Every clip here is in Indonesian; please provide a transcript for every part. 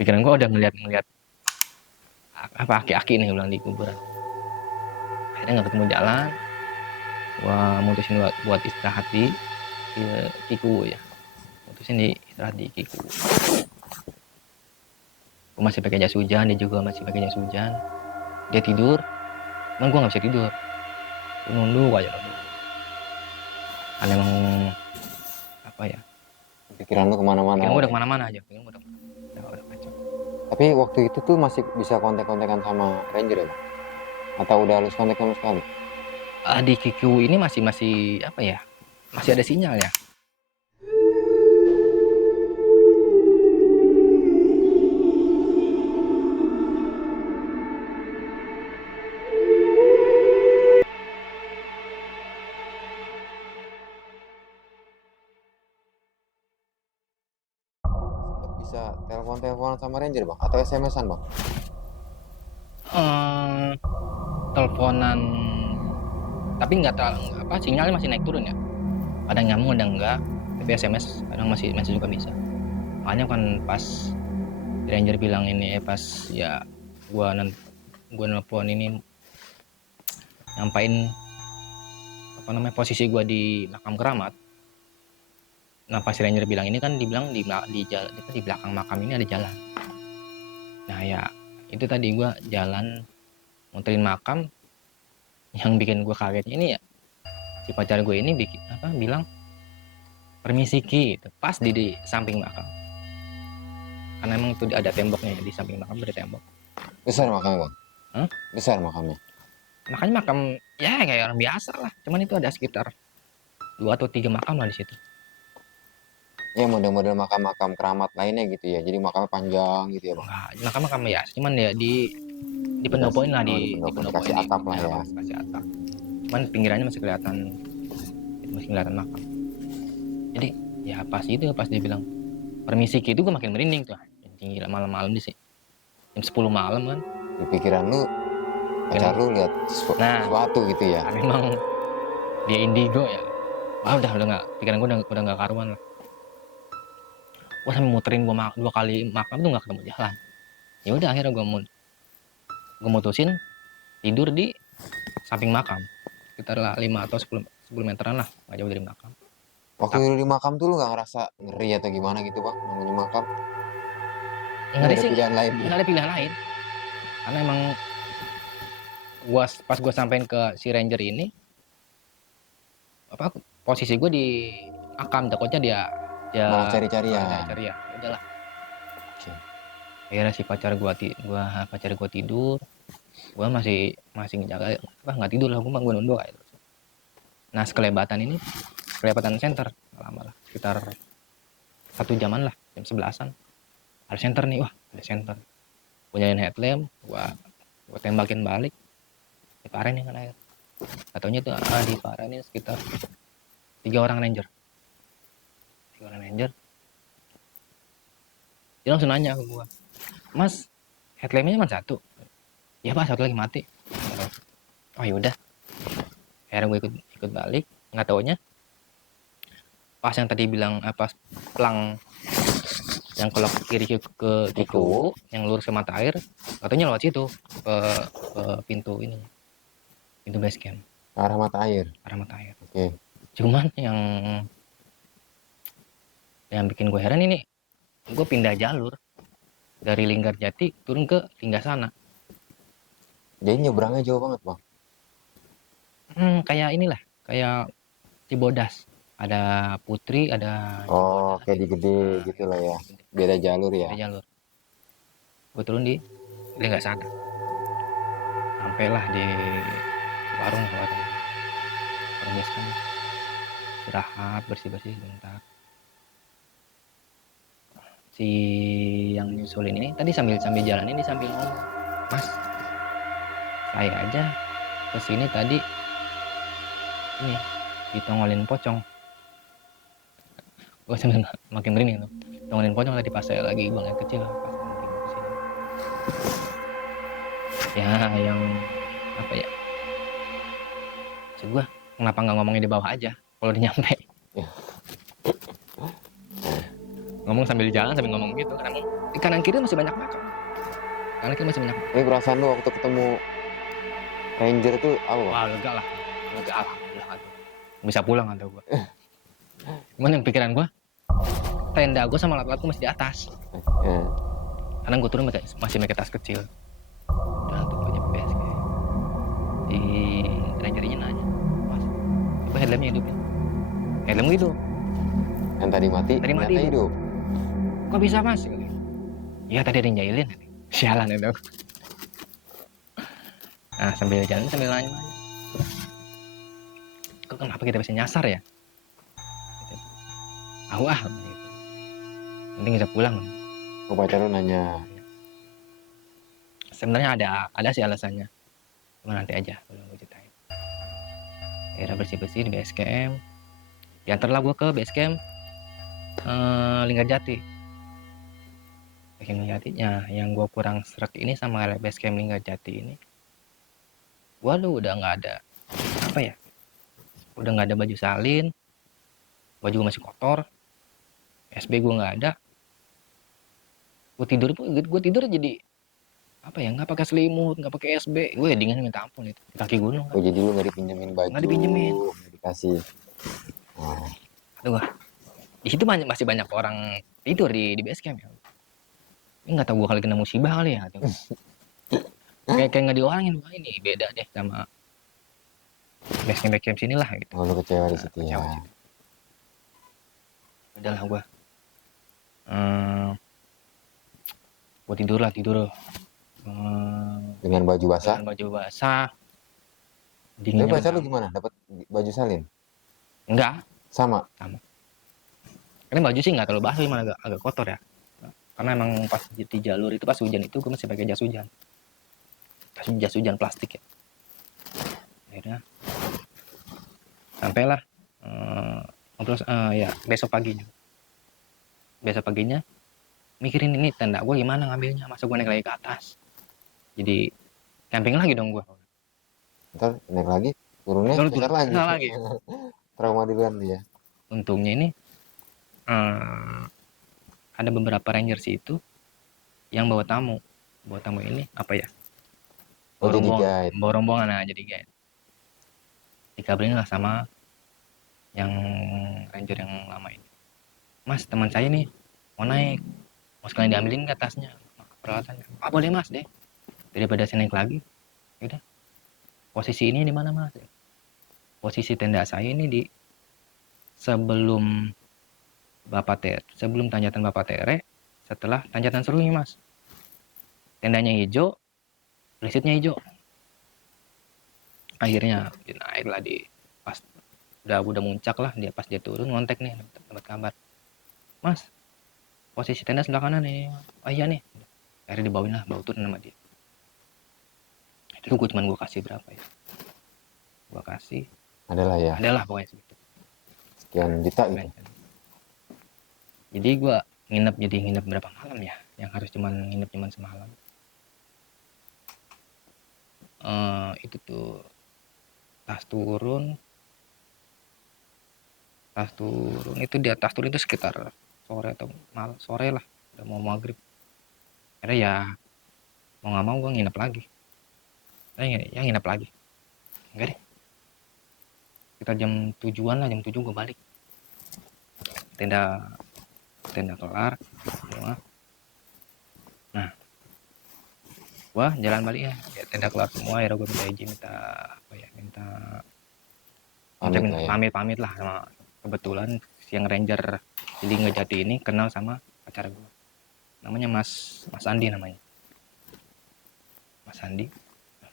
Pikiran gue udah ngeliat apa aki-aki nih bilang di kuburan. Akhirnya nggak ketemu jalan. Gua mutusin buat istirahat di Kiku ya. Mutusin di istirahat di Kiku. Gue masih pakai jas hujan, dia juga masih pakai jas hujan. Dia tidur, cuman gue nggak bisa tidur. Gue nunduk aja nunduk. Karena emang apa ya? Pikiran lu kemana-mana. Pikiran gue udah kemana-mana aja. Pikiran gue udah kacau. Tapi waktu itu tuh masih bisa kontak-kontakan sama Ranger ya bang? Atau udah harus kontak sama sekali? Di Kiku ini masih apa ya? Masih ada sinyal ya. Bisa telepon-teleponan sama Ranger bang? Atau SMS-an bang? Teleponan, tapi nggak terlalu apa, sinyalnya masih naik turun ya. Kadang nyambung, kadang enggak. Tapi SMS kadang masih juga bisa. Makanya kan pas Ranger bilang ini pas ya gua nelpon ini nyampain apa namanya posisi gua di makam keramat. Nah pas Ranger bilang ini kan dibilang di belakang makam ini ada jalan. Nah ya itu tadi gua jalan muterin makam. Yang bikin gua kagetnya ini ya si pacar gue ini bilang permisi Ki gitu, pas di samping makam. Karena emang itu ada temboknya ya, di samping makam ada tembok. Besar makamnya bang? Hah? Besar makamnya? Makanya makam ya kayak orang biasa lah, cuman itu ada sekitar 2 atau 3 makam lah di situ. Ya model-model makam-makam keramat lainnya gitu ya, jadi makamnya panjang gitu ya bang? Nah, makam ya cuman ya di pendopoin lah, di pendopoin dikasih atap lah ya. Kasih atap. Cuman pinggirannya masih kelihatan makam. Jadi ya pas dia bilang permisi gitu, gue makin merinding tuh. Gila, malam-malam di sih jam 10 malam kan. Di pikiran lu pacar lu lihat sesuatu gitu ya? Memang dia indigo ya. Udah nggak, pikiran gue udah nggak karuan lah. Gue sampai muterin 2 kali makam tuh nggak ketemu jalan. Ya udah akhirnya gue mutusin tidur di samping makam sekitar 5 atau 10 meteran lah, nggak jauh dari makam. Waktu di makam tuh lu nggak ngerasa ngeri atau gimana gitu bang, namanya makam? Ngeri sih, pilihan lain? nggak ada pilihan lain. Karena emang pas gue sampein ke si Ranger ini, posisi gue di makam, takutnya dia malah cari-cari ya. Udahlah. Akhirnya si pacar gue tidur, gue masih ngejaga nggak tidur lah, gue nunduk aja. Nah sekelebatan center lama lah, sekitar 1 jaman lah, jam 11-an ada center nih. Wah ada center, gue nyalain headlamp, gue tembakin balik, diparahin dengan air. Katanya tuh diparahin sekitar 3 orang ranger. Dia langsung nanya ke gue, Mas headlampnya cuma 1? Ya Pak, 1 lagi mati. Oh yaudah, akhirnya gue ikut balik. Nggak taunya pas yang tadi bilang pelang yang kelok kiri ke Kiku, yang lurus ke mata air, katanya lewat situ ke pintu base camp, arah mata air. Oke. Cuman yang bikin gue heran ini, gue pindah jalur dari Linggarjati turun ke Linggasana. Jadi nyebrangnya jauh banget bang? Kayak inilah, kayak Cibodas, ada Putri, ada Cibodas, kayak di gede gitu lah ya. Beda jalur ya. Gue turun di Linggasana, sampailah di warung biasa, istirahat bersih sebentar. Si yang nyusulin ini tadi sambil jalan ini sambil ngomong, Mas saya aja kesini tadi ini ditongolin pocong. Gue sambil makin merinding tuh, tongolin pocong tadi pas saya lagi buang air kecil pas kesini. Ya yang apa ya, maksud gue kenapa nggak ngomongin di bawah aja kalau udah nyampe. Ngomong sambil jalan sambil ngomong gitu kan, emang di kanan kiri masih banyak makam, kanan kiri masih banyak makam. Ini perasaan lu waktu ketemu ranger tuh apa bang? Wah lega lah, lega, alhamdulillah tuh bisa pulang atau gua. Cuman yang pikiran gua, tenda gua sama alat-alatku masih di atas, Ya. karena gua turun masih pakai tas kecil. Udah tuh gua nyampe base camp, si rangernya nanya, mas coba headlampnya hidupin, helm hidup. Yang tadi mati Tadi mati ternyata hidup. hidup. Kok bisa mas? Iya tadi ada yang jahilin. Sialan itu. Nah sambil jalan sambil nanya, kok kenapa kita bisa nyasar ya? Gitu. Tahu ah, gitu. Penting bisa pulang. Kok pacar lu nanya, Sebenarnya ada sih alasannya. Cuma nanti aja belum gue ceritain. Akhirnya bersih-bersih di base camp. Diantarlah gue ke base camp Linggarjati. Base camp Linggarjatinya yang gue kurang serak ini sama base camp Linggarjati ini. Gue udah nggak ada apa ya? Udah nggak ada baju salin, baju gue masih kotor, SB gue nggak ada. Gue tidur jadi apa ya, nggak pakai selimut, nggak pakai SB, gue dingin minta ampun itu di kaki gunung kan. oh jadi lu nggak dipinjemin baju, Nggak dipinjemin. nggak dikasih. Oh, Aduh, di situ masih banyak orang tidur di base camp ya. Ini nggak tahu gue kali kena musibah kali ya. Kayak nggak diorangin, wah ini beda deh sama base camp sini lah gitu. oh lu kecewa di situ ya. Kecewa di situ. Udahlah gue, gue tidur. Dengan baju basah. Dengan baju basah, Tapi dinginnya pacar lu udah gimana? Dapat baju salin? enggak Sama. sama. Ini baju sih nggak terlalu basah, cuma agak kotor ya. Karena emang pas di jalur itu pas hujan itu gue masih pakai jas hujan. Jas hujan plastik ya. Akhirnya sampailah ya besok paginya mikirin ini tenda gue gimana ngambilnya, masa gue naik lagi ke atas, jadi camping lagi dong gue. Ntar naik lagi, turunnya besar lagi. lagi. Trauma duluan dia. Untungnya ini ada beberapa ranger sih itu yang bawa tamu ini apa ya, Oh jadi guide. bawa rombongan, nah jadi guide. Dikabarin lah sama yang ranger yang lama ini, mas teman saya nih mau naik, mau sekalian diambilin ke tasnya peralatannya. Ah boleh mas deh, daripada saya naik lagi. Yaudah, posisi ini di mana mas? Posisi tenda saya ini di sebelum tanjatan Bapak Tere, setelah tanjatan Seruni mas. Tendanya hijau, listriknya hijau. Akhirnya naiklah di pas udah muncak lah, pas dia turun ngontek nih, dapat kabar, mas posisi tenda sebelah kanan nih. Oh iya nih, akhirnya dibawain lah, bawa turun sama dia. Itu gue kasih berapa ya, gue kasih adalah pokoknya segitu, sekian juta gitu. Jadi gue nginep berapa malam ya, yang harus nginep cuman semalam. Itu tuh tas turun itu, di atas turun itu sekitar sore lah, udah mau maghrib. Akhirnya ya mau nggak mau gue nginep lagi. Nginep lagi enggak deh, kita jam 7-an lah, jam 7 gue balik. Tenda kelar semua. Nah gua jalan balik ya tenda kelar semua. Akhirnya gue minta izin, pamit lah sama, kebetulan yang ranger di Linggarjati ini kenal sama pacar gue, namanya Mas Andi namanya. Mas Andi,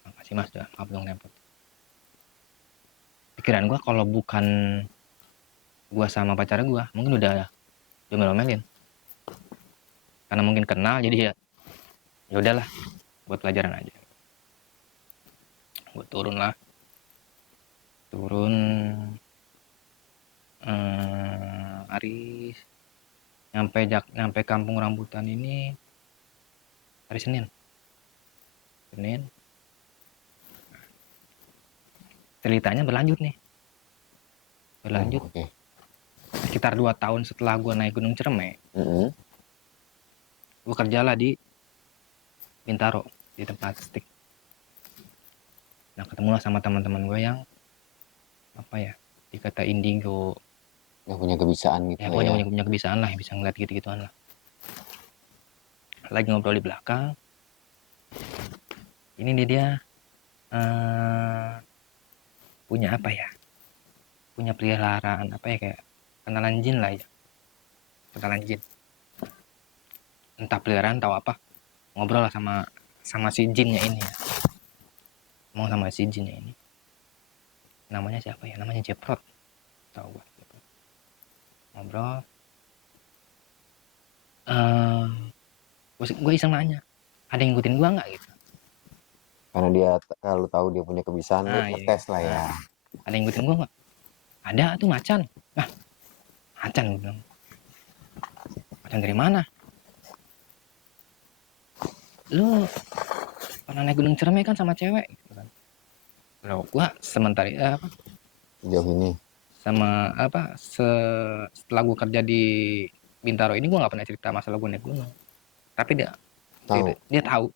makasih mas, udah maaf dong repot. Pikiran gue kalau bukan gue sama pacar gue mungkin udah melin, karena mungkin kenal jadi ya udahlah buat pelajaran aja. Gue turun hari nyampe kampung rambutan ini hari Senin. Ceritanya berlanjut nih, Berlanjut Oke. sekitar 2 tahun setelah gue naik Gunung Ciremai, Mm-mm. gue kerjalah di Bintaro di tempat stick. Nah ketemulah sama teman-teman gue yang apa ya, dikata indigo, Yang punya kebiasaan gitu ya lah pokoknya ya. punya kebiasaan lah, bisa ngeliat gitu-gituan lah. Lagi ngobrol di belakang, ini dia punya apa ya, punya peliharaan apa ya, kayak kenalan jin lah ya, kenalan jin, entah peliharaan tahu apa. Ngobrol lah sama si jinnya ini ya, ngomong sama si jinnya ini, namanya siapa ya, namanya Jeprot, tahu gue. Ngobrol, gue iseng nanya, ada yang ngikutin gue nggak gitu. Karena dia kalau tahu dia punya kebiasaan, lu Nah iya, ngetes lah ya. nah, ada yang ngikutin gue nggak, ada tuh macan. Nah macan, gue bilang, macan dari mana, lu pernah naik Gunung Ciremai kan sama cewek gitu kan. Loh, gua sementara apa, Sejauh ini. sama apa setelah gua kerja di Bintaro ini gua nggak pernah cerita masalah gua naik gunung. Tapi dia cerita, Tahu.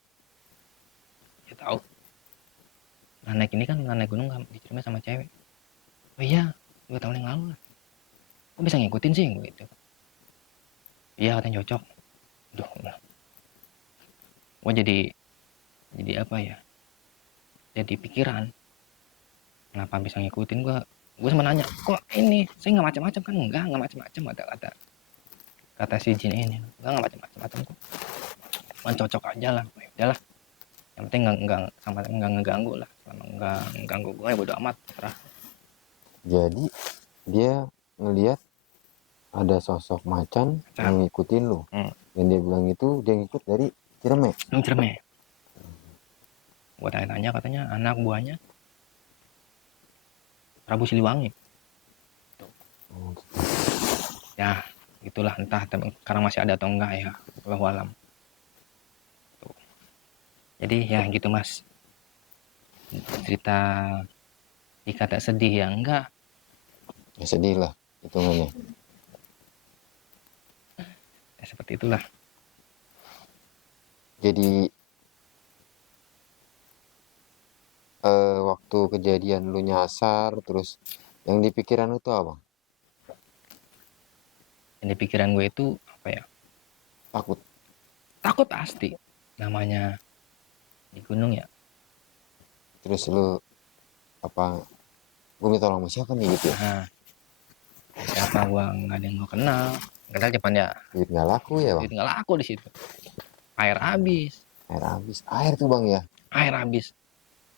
dia tahu nah naik ini kan, naik gunung di Ciremai sama cewek. Oh iya, 2 tahun yang lalu lah. Gua bisa ngikutin sih gua gitu. Iya katanya cocok. Duh, gua jadi apa ya, jadi pikiran kenapa bisa ngikutin gua. Gue sama nanya, kok ini saya nggak macam-macam kan, nggak macam-macam, kata si Jin ini, nggak macam-macam kok, cuman cocok aja lah. Ya udahlah, yang penting nggak ngeganggu lah, selama nggak ngeganggu gue ya bodo amat, terserah. Jadi dia ngelihat ada sosok macan yang ngikutin lu. Dan dia bilang itu dia ngikut dari Ciremai. Ciremai. Gue tanya-tanya, katanya anak buahnya Prabu Siliwangi. Oh, gitu. Ya itulah, entah sekarang masih ada atau enggak ya, Allahu alam. Jadi ya gitu mas, cerita dikata sedih ya enggak, Ya sedih lah hitungannya. ya seperti itulah. Jadi waktu kejadian lu nyasar terus yang di pikiran lu tuh apa? Yang di pikiran gue itu apa ya, Takut. takut pasti, namanya di gunung ya. Terus lu apa, gue minta tolong sama siapa nih gitu ya? Nah, siapa, gue nggak ada yang gue kenal, nggak ada, cuman ya Duit nggak laku ya bang? duit nggak laku di situ, air habis, Air habis. Air tuh bang ya? air habis,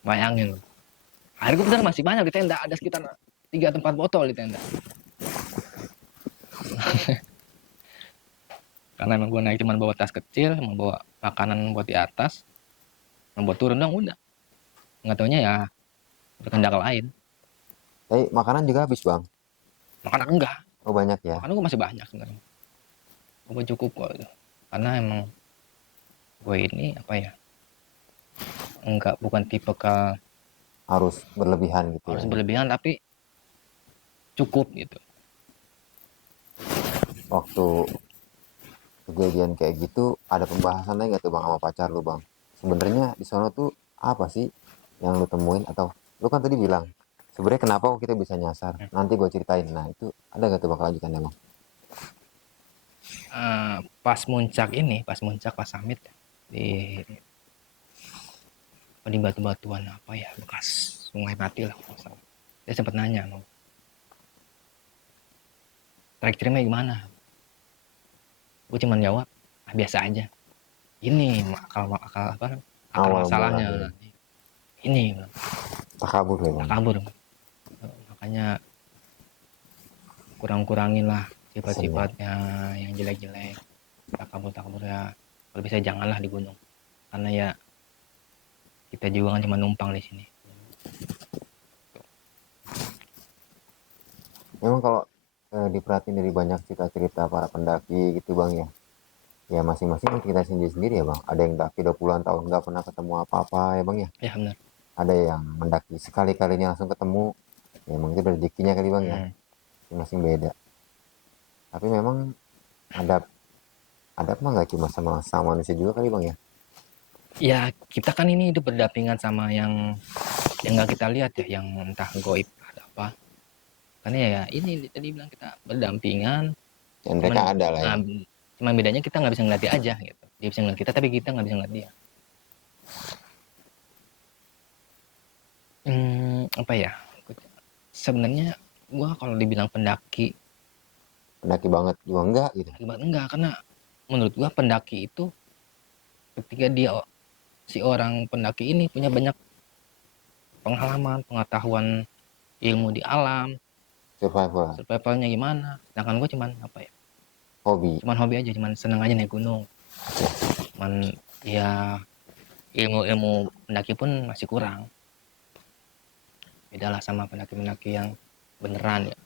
bayangin loh. Air gue bener masih banyak di tenda, ada sekitar 3 atau 4 botol di tenda. Karena emang gue naik cuma bawa tas kecil, mau bawa makanan buat di atas, mau buat turun dong udah. Nggak taunya ya berkendak lain. Tapi makanan juga habis bang? Makanan enggak, Oh banyak ya? makanan gue masih banyak sebenarnya. Gue cukup kok itu. Karena emang gue ini apa ya, enggak, bukan tipe ke Harus berlebihan gitu harus ya? berlebihan, tapi cukup gitu. Waktu kejadian kayak gitu ada pembahasan lagi gak tuh bang sama pacar lu bang? Sebenarnya di sana tuh apa sih yang lu temuin, atau lu kan tadi bilang sebenarnya kenapa kok kita bisa nyasar? Nanti gue ceritain. Nah itu ada gak tuh bang kelanjutannya bang? Pas muncak ini, pas summit di batu-batuan apa ya, bekas sungai mati lah kalau salah. Dia sempat nanya, mau trek Ciremai gimana? Gue cuman jawab, biasa aja. Ini akal Awal masalahnya. mulanya Ini takabur ya tak bang? kabur. Makanya kurang-kurangin lah sifat-sifatnya yang jelek-jelek. Tak kabur ya. Kalau bisa janganlah di gunung. Karena ya kita juga kan cuma numpang di sini. Memang kalau diperhatiin dari banyak cerita-cerita para pendaki gitu bang ya, ya masing-masing kita sendiri-sendiri ya bang. Ada yang daki 20-an tahun nggak pernah ketemu apa-apa ya bang ya. Ya benar. Ada yang mendaki sekali-kalinya langsung ketemu, ya emang itu rezekinya kali bang ya. masing-masing beda. Tapi memang adab mah nggak cuma sama manusia juga kali bang ya. Ya kita kan ini hidup berdampingan sama yang nggak kita lihat ya, yang entah goib ada apa. Karena ya ini tadi bilang kita berdampingan, Dan cuman mereka ada lah ya. cuman bedanya kita nggak bisa ngeliat dia aja gitu. Dia bisa ngeliat kita tapi kita nggak bisa ngeliat dia. Apa ya? Sebenarnya gua kalau dibilang pendaki Pendaki banget juga enggak gitu. akibat enggak, karena menurut gua pendaki itu ketika dia si orang pendaki ini punya banyak pengalaman, pengetahuan, ilmu di alam, Survival, survivalnya gimana. Sedangkan gue cuman apa ya? hobi. Cuman hobi aja, cuman seneng aja naik gunung. Cuman ya ilmu-ilmu pendaki pun masih kurang. Beda lah sama pendaki-pendaki yang beneran ya,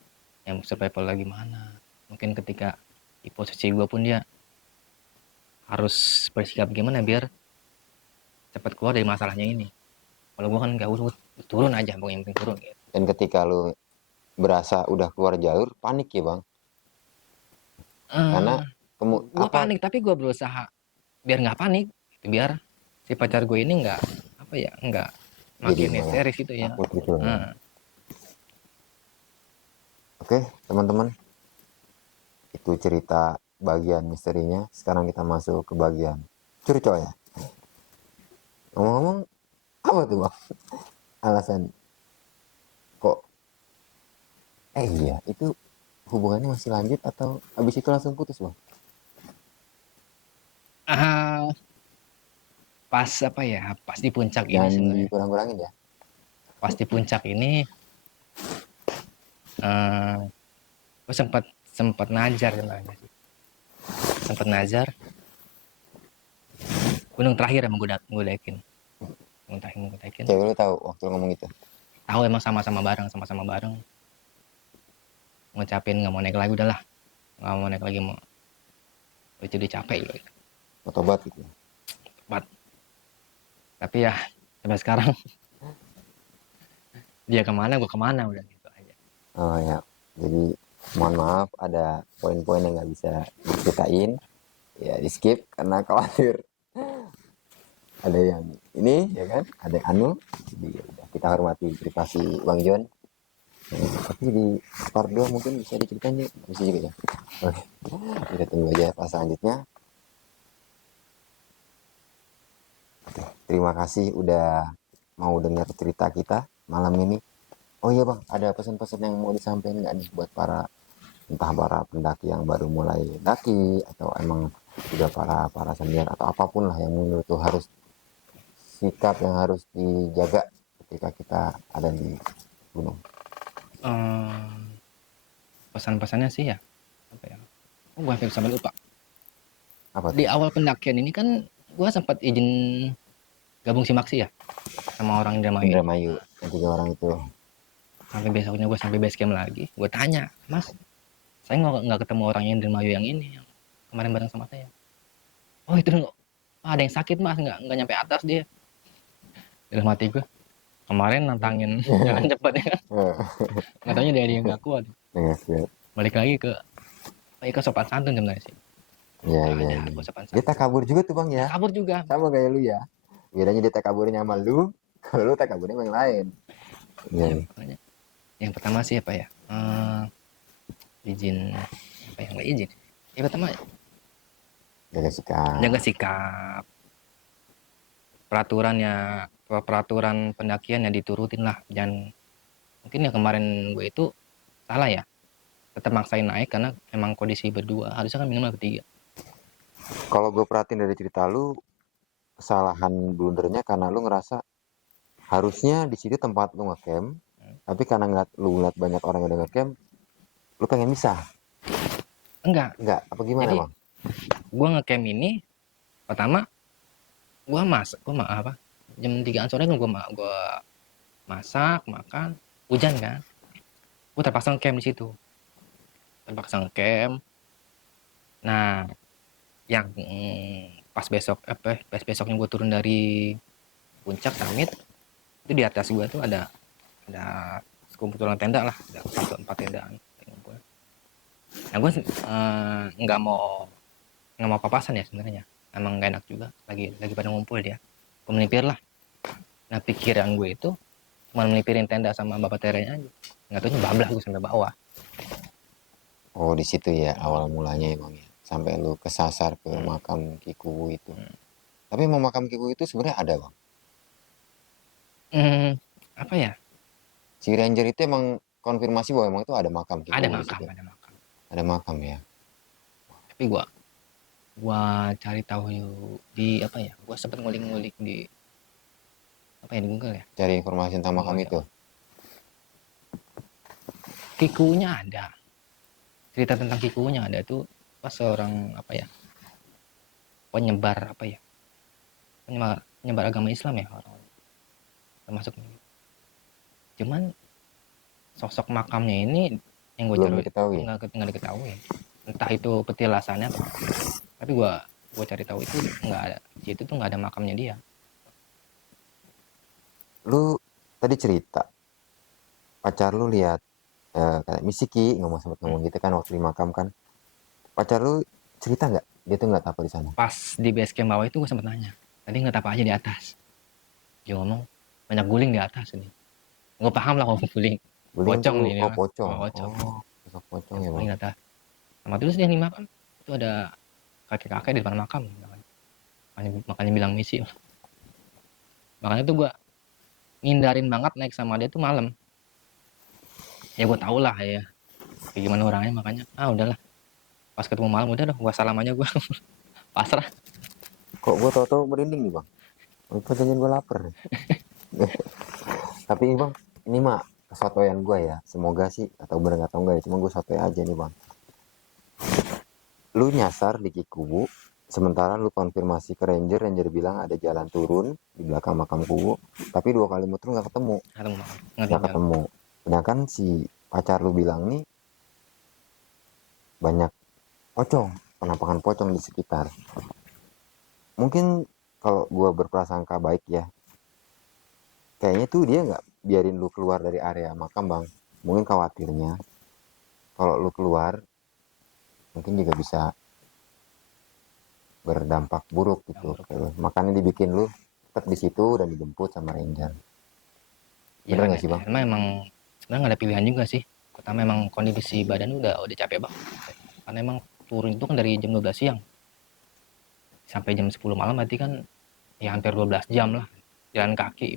yang survival lagi mana. Mungkin ketika di posisi gue pun dia harus bersikap gimana biar cepat keluar dari masalahnya ini. Kalau gue kan nggak urut, turun aja, pokoknya yang penting turun gitu. Dan ketika lu berasa udah keluar jalur, panik ya bang. Karena Gue panik tapi gue berusaha biar nggak panik, biar si pacar gue ini nggak apa ya, nggak jadi makin malah histeris gitu ya. takut gitu. Oke teman-teman, itu cerita bagian misterinya. Sekarang kita masuk ke bagian curcol ya. Ngomong-ngomong, apa tuh bang alasan kok iya itu hubungannya masih lanjut atau abis itu langsung putus bang? Ah, pas apa ya, pas di puncak ini Jangan sebenarnya, dikurang-kurangin ya. pas di puncak ini gue sempat sempat najar sebenarnya sih, sempat najar gunung terakhir yang gue daikin, gunung terakhir gue daikin. Cewek lu tahu waktu lu ngomong itu? Tahu emang sama-sama bareng ngucapin nggak mau naik lagi, udahlah nggak mau naik lagi, mau jadi capek gitu. Mau tobat gitu? But, tapi ya sampai sekarang dia kemana gue kemana, udah gitu aja. Oh ya, jadi mohon maaf ada poin-poin yang nggak bisa diceritain, ya di skip karena khawatir ada yang ini ya kan, ada yang anu. Jadi ya udah, kita hormati privasi Bang John. Tapi di part 2 mungkin bisa diceritain ya, bisa juga ya. Oke, kita tunggu aja pas selanjutnya. Oke, terima kasih udah mau dengar cerita kita malam ini. Oh iya bang, ada pesan-pesan yang mau disampaikan nggak nih buat entah para pendaki yang baru mulai daki atau emang sudah para senior atau apapun lah yang menurut tuh harus sikap yang harus dijaga ketika kita ada di gunung. Pesan-pesannya sih ya apa ya, gue hampir sampai lupa. Apa Di tuh? awal pendakian ini kan gue sempat izin gabung simaksi ya sama orang Indramayu ini. Indramayu yang 3 orang itu. Sampai besoknya gue sampai base camp lagi, gue tanya, mas saya nggak ketemu orang yang Indramayu yang ini yang kemarin bareng sama saya. Oh itu nggak, ada yang sakit mas, nggak nyampe atas dia. Dalam hati gue, kemarin nantangin jalan cepat ya, nggak taunya dia nggak kuat. Balik lagi ke sopan santun sebenarnya sih. Ya, Nggak ya, ada ya. gue sopan Dia tak santun. kabur juga tuh bang ya. Kabur juga. Sama kayak lu ya. Bedanya dia tak kaburnya sama lu, kalau lu tak kaburnya sama yang lain. Ya, makanya. Yang pertama sih apa ya? Izin apa yang nggak izin? Yang pertama Jaga sikap. jaga sikap. Peraturan pendakian ya diturutin lah. Jangan, mungkin ya kemarin gue itu salah ya. Tetap maksain naik karena emang kondisi berdua. Harusnya kan minimal ketiga. Kalau gue perhatiin dari cerita lu, kesalahan blundernya karena lu ngerasa harusnya di situ tempat lu ngecamp, tapi karena lu ngeliat banyak orang yang udah ngecamp, lu pengen misah. Enggak. Apa gimana Jadi bang? gue ngecamp ini pertama gue apa? Jam 3 sore kan gue masak, makan, hujan kan. Gue terpaksa ngecamp di situ. Nah, yang pas besoknya gue turun dari puncak summit, itu di atas gue tuh ada sekumpulan tenda lah, ada 4 tendaan. Nah gue nggak mau papasan ya sebenarnya, emang gak enak juga, lagi pada ngumpul dia, gue melipir lah. Nah pikiran gue itu cuma melipirin tenda sama bapak terenya aja, nggak tahu bablas gue sampai bawah. Oh, di situ ya awal mulanya emang ya. Sampai lu kesasar ke Hmm. makam Kikuwu itu. Hmm. Tapi emang makam Kikuwu itu sebenarnya ada, Bang. Apa ya, Si Ranger itu emang konfirmasi bahwa emang itu ada makam ada Kikuwu di makam situ. ada makam, Ada makam ya. tapi gua cari tahu di apa ya, gua sempet ngulik-ngulik di apa ya, di Google ya, Cari informasi tentang makam informasi itu. Kikunya ada, cerita tentang Kikunya ada tuh pas seorang apa ya, penyebar apa ya, penyebar agama Islam ya orang, termasuk ini. Cuman sosok makamnya ini yang gue Belum cari diketahui. nggak diketahui, entah itu petilasannya atau apa. Tapi gue cari tahu itu nggak ada, di situ tuh nggak ada makamnya dia. Lu tadi cerita pacar lu lihat kayak Misiki ngomong sempat Hmm. ngomong gitu kan waktu di makam kan. Pacar lu cerita nggak? Dia tuh ngeliat apa di sana? Pas di base camp bawah itu gue sempet nanya, tadi nggak apa aja di atas. Dia ngomong banyak guling di atas ini. Gue paham lah kalau guling, Guling pocong tuh nih ini oh mah. pocong. Oh, pocong Oh, sosok pocong yang ya, Bang. paling atas. Sama terus dia di makam itu ada kakek-kakek di depan makam, makanya bilang misi. Makanya tuh gue ngindarin banget naik sama dia tuh malam. Ya gue tau lah ya kayak gimana orangnya, makanya udahlah, pas ketemu malam udah gue salam aja, gue pasrah. Kok gue tau-tau merinding nih, Bang? Lupa janjian gue lapar. Tapi Bang, ini mah kesotoyan gue ya. Semoga sih atau bener atau enggak ya. Cuma gue sotoy aja nih, Bang. Lu nyasar di Kikubu, sementara lu konfirmasi ke Ranger, Ranger bilang ada jalan turun di belakang makam Kubu, tapi 2 kali muter nggak ketemu, Ketemu nggak ngertiin jalan. ketemu. Sedangkan si pacar lu bilang nih banyak pocong, penampakan pocong di sekitar. Mungkin kalau gue berprasangka baik ya, kayaknya tuh dia nggak biarin lu keluar dari area makam, Bang. Mungkin khawatirnya kalau lu keluar mungkin juga bisa berdampak buruk Yang gitu buruk. ke lu. Makanya dibikin lu tetap di situ dan dijemput sama Ranger. Ya Bener kan nggak sih, Bang? emang sebenarnya nggak ada pilihan juga sih. Pertama emang kondisi badan udah capek banget. Karena emang turun itu kan dari jam 12 siang sampai jam 10 malam, berarti kan ya hampir 12 jam lah jalan kaki.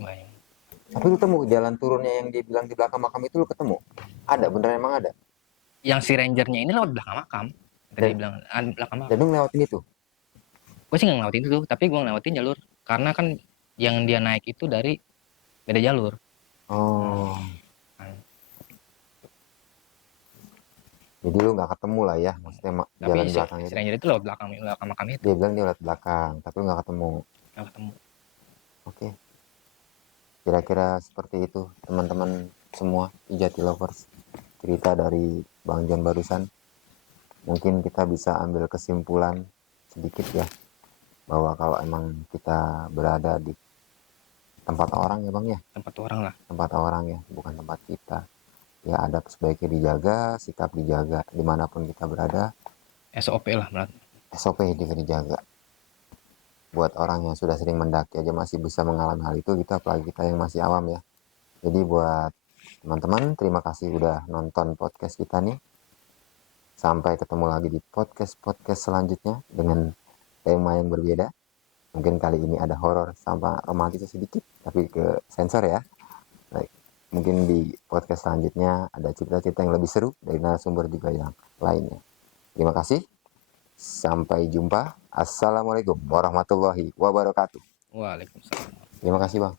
Tapi lu temu jalan turunnya yang dia bilang di belakang makam itu lu ketemu? Ada, beneran emang ada. Yang si rangernya ini lewat belakang makam, tadi Dan bilang belakang dan makam. lu ngelewatin itu. Gue sih nggak ngelewatin itu, tapi gue ngelewatin jalur, karena kan yang dia naik itu dari beda jalur. Oh, Kan. jadi lu nggak ketemu lah ya, maksudnya Tapi jalan si, belakang si itu. ranger itu lewat belakang makam itu, Dia bilang dia lewat belakang, tapi lu nggak ketemu. nggak ketemu. Oke, kira-kira seperti itu teman-teman semua Ijati Lovers. Cerita dari Bang John barusan. Mungkin kita bisa ambil kesimpulan sedikit ya, bahwa kalau emang kita berada di tempat orang ya Bang ya, Tempat orang lah. tempat orang ya, bukan tempat kita. Ya adab sebaiknya dijaga, sikap dijaga, dimanapun kita berada, SOP lah menurut. SOP juga dijaga. Buat orang yang sudah sering mendaki aja masih bisa mengalami hal itu, kita apalagi kita yang masih awam ya. Jadi buat teman-teman, terima kasih udah nonton podcast kita nih. Sampai ketemu lagi di podcast-podcast selanjutnya dengan tema yang berbeda. Mungkin kali ini ada horor sama romantis sedikit, tapi ke sensor ya. Baik. Mungkin di podcast selanjutnya ada cerita-cerita yang lebih seru dari narasumber juga yang lainnya. Terima kasih. Sampai jumpa. Assalamualaikum warahmatullahi wabarakatuh. Waalaikumsalam. Terima kasih Bang.